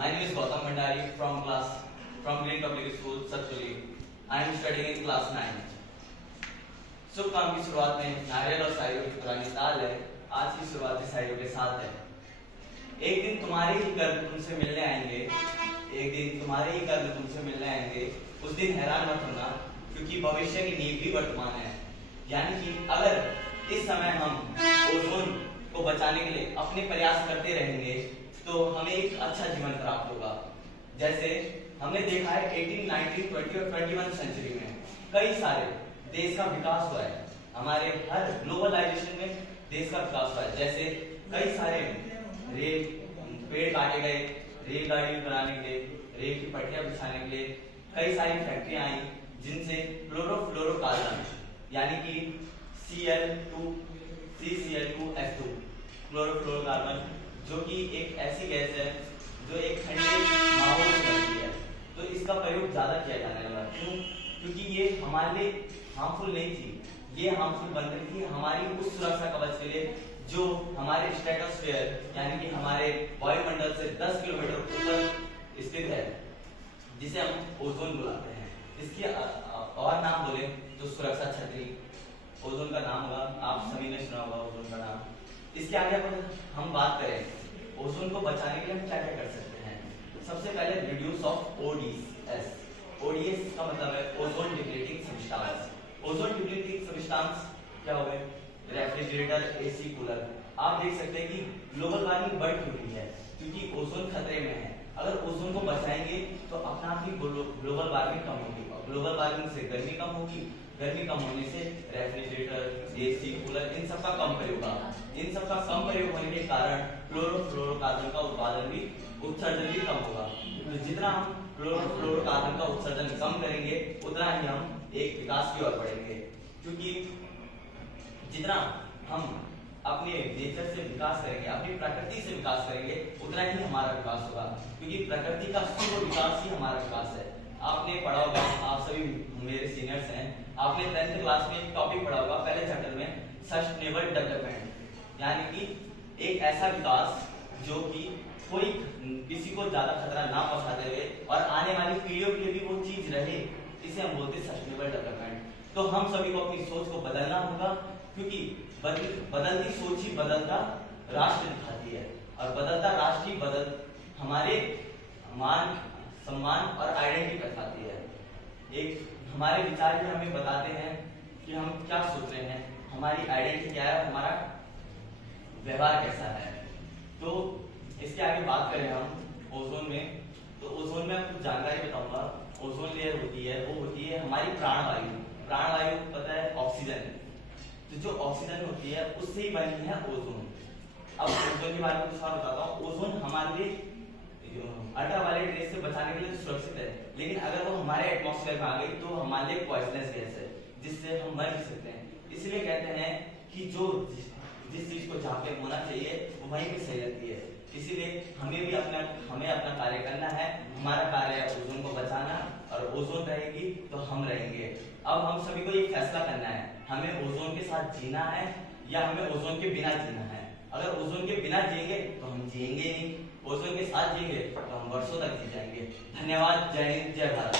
My name is Gautam Bhandari from Green Public School, Satchuli. I am studying in class 9. शुभ काम की शुरुआत में नारियल और शायरों की पुरानी ताल है। आज की शुरुआत भी शायरों के साथ है। एक दिन तुम्हारे ही कर्म तुमसे मिलने आएंगे, एक दिन तुम्हारे ही कर्म तुमसे मिलने आएंगे। उस दिन हैरान मत होना, क्योंकि भविष्य की नींव भी वर्तमान है। यानी कि अगर इस समय हम ओजोन को बचाने के लिए अपने प्रयास करते रहेंगे तो हमें एक अच्छा जीवन प्राप्त होगा। जैसे हमने देखा है 18, 19, 20 और 21 सेंचुरी में कई सारे देश का विकास हुआ है। हमारे हर ग्लोबलाइजेशन में देश का विकास हुआ है। जैसे कई सारे पेड़ काटे गए रेलगाड़ी बनाने के लिए, रेल की पटरियां बिछाने के लिए। कई सारी फैक्ट्रियां आई जिनसे क्लोरोफ्लोरोकार्बन यानी कि Cl2 CCl2F2 क्लोरोफ्लोरोकार्बन, जो कि एक ऐसी गैस है जो एक ठंडे माहौल में बनती है, तो इसका प्रयोग ज्यादा किया जाने लगा। क्यों? क्योंकि ये हमारे लिए हार्मफुल नहीं थी, ये हार्मफुल बन रही थी हमारी उस सुरक्षा कवच के लिए जो हमारे स्ट्रेटोस्फीयर यानी कि हमारे वायुमंडल से 10 किलोमीटर ऊपर स्थित है, जिसे हम ओजोन बुलाते हैं। इसकी और नाम बोले तो सुरक्षा छतरी ओजोन का नाम होगा। आप सभी ने सुना होगा ओजोन का नाम। इसके आगे हम बात करें ओजोन को बचाने के लिए हम क्या क्या कर सकते हैं। सबसे पहले रिड्यूस ऑफ ओडीएस। ओडीएस का मतलब है ozone depleting substance. Ozone depleting substance क्या हो गए? Refrigerator, AC, cooler. आप देख सकते हैं कि ग्लोबल वार्मिंग बढ़ चुकी है क्योंकि ओजोन खतरे में है। अगर ओजोन को बचाएंगे तो अपना आप ही ग्लोबल वार्मिंग कम होगी। ग्लोबल वार्मिंग से गर्मी कम होगी, गर्मी कम होने से रेफ्रिजरेटर, एसी, कूलर इन सब का कम प्रयोग होगा। इन सब का कम प्रयोग होने के कारण क्लोरोफ्लोरोकार्बन का उत्सर्जन भी कम होगा। तो जितना हम क्लोरोफ्लोरोकार्बन का उत्सर्जन कम करेंगे उतना ही हम एक विकास की ओर बढ़ेंगे। क्योंकि जितना हम अपने नेचर से विकास करेंगे, अपनी प्रकृति से विकास करेंगे, उतना ही हमारा विकास होगा। क्योंकि प्रकृति का शुद्ध विकास ही हमारा विकास है। आपने पढ़ा होगा, आप सभी मेरे सीनियर्स हैं, आपने 10th क्लास में एक टॉपिक पढ़ा होगा पहले चैप्टर में, सस्टेनेबल डेवलपमेंट, यानी कि एक ऐसा विकास जो कि कोई किसी को ज्यादा खतरा ना पहुंचाते हुए और आने वाली पीढ़ियों के लिए भी वो चीज रहे, इसे हम बोलते हैं सस्टेनेबल डेवलपमेंट। तो हम सभी को अपनी सोच को बदलना होगा, क्योंकि बदलती सोच ही बदलता राष्ट्र दिखाती है, और बदलता राष्ट्र ही हमारे मान, सम्मान और आइडेंटिटी बताती है। एक हमारे विचार भी हमें बताते हैं कि हम क्या सोच रहे हैं, हमारी आइडेंटिटी क्या है, हमारा व्यवहार कैसा है। तो इसके आगे बात करें हम ओजोन में, तो ओजोन में कुछ जानकारी बताऊंगा। ओजोन लेयर होती है, वो होती है हमारी प्राणवायु। प्राणवायु पता है ऑक्सीजन, तो जो ऑक्सीजन होती है उससे ही बनी है ओजोन। अब ओजोन के बारे में कुछ और बताता हूँ। ओजोन हमारे लिए अल्ट्रावायलेट रेस से बचाने के लिए सुरक्षित है, लेकिन अगर वो हमारे एटमॉस्फेयर में आ गई तो हमारे लिए पॉइजनस गैस है, जिससे हम मर भी सकते हैं। इसलिए कहते हैं कि जो जिस चीज को जहाँ पे होना चाहिए वो वहीं पे सही रहती है। इसीलिए हमें अपना कार्य करना है। हमारा कार्य है ओजोन को बचाना, और ओजोन रहेगी तो हम रहेंगे। अब हम सभी को एक फैसला करना है, हमें ओजोन के साथ जीना है या हमें ओजोन के बिना जीना है। अगर ओजोन के बिना जिएंगे तो हम जिएंगे नहीं, ओजोन के साथ जिएंगे तो हम वर्षों तक जी जाएंगे। धन्यवाद। जय हिंद, जय भारत।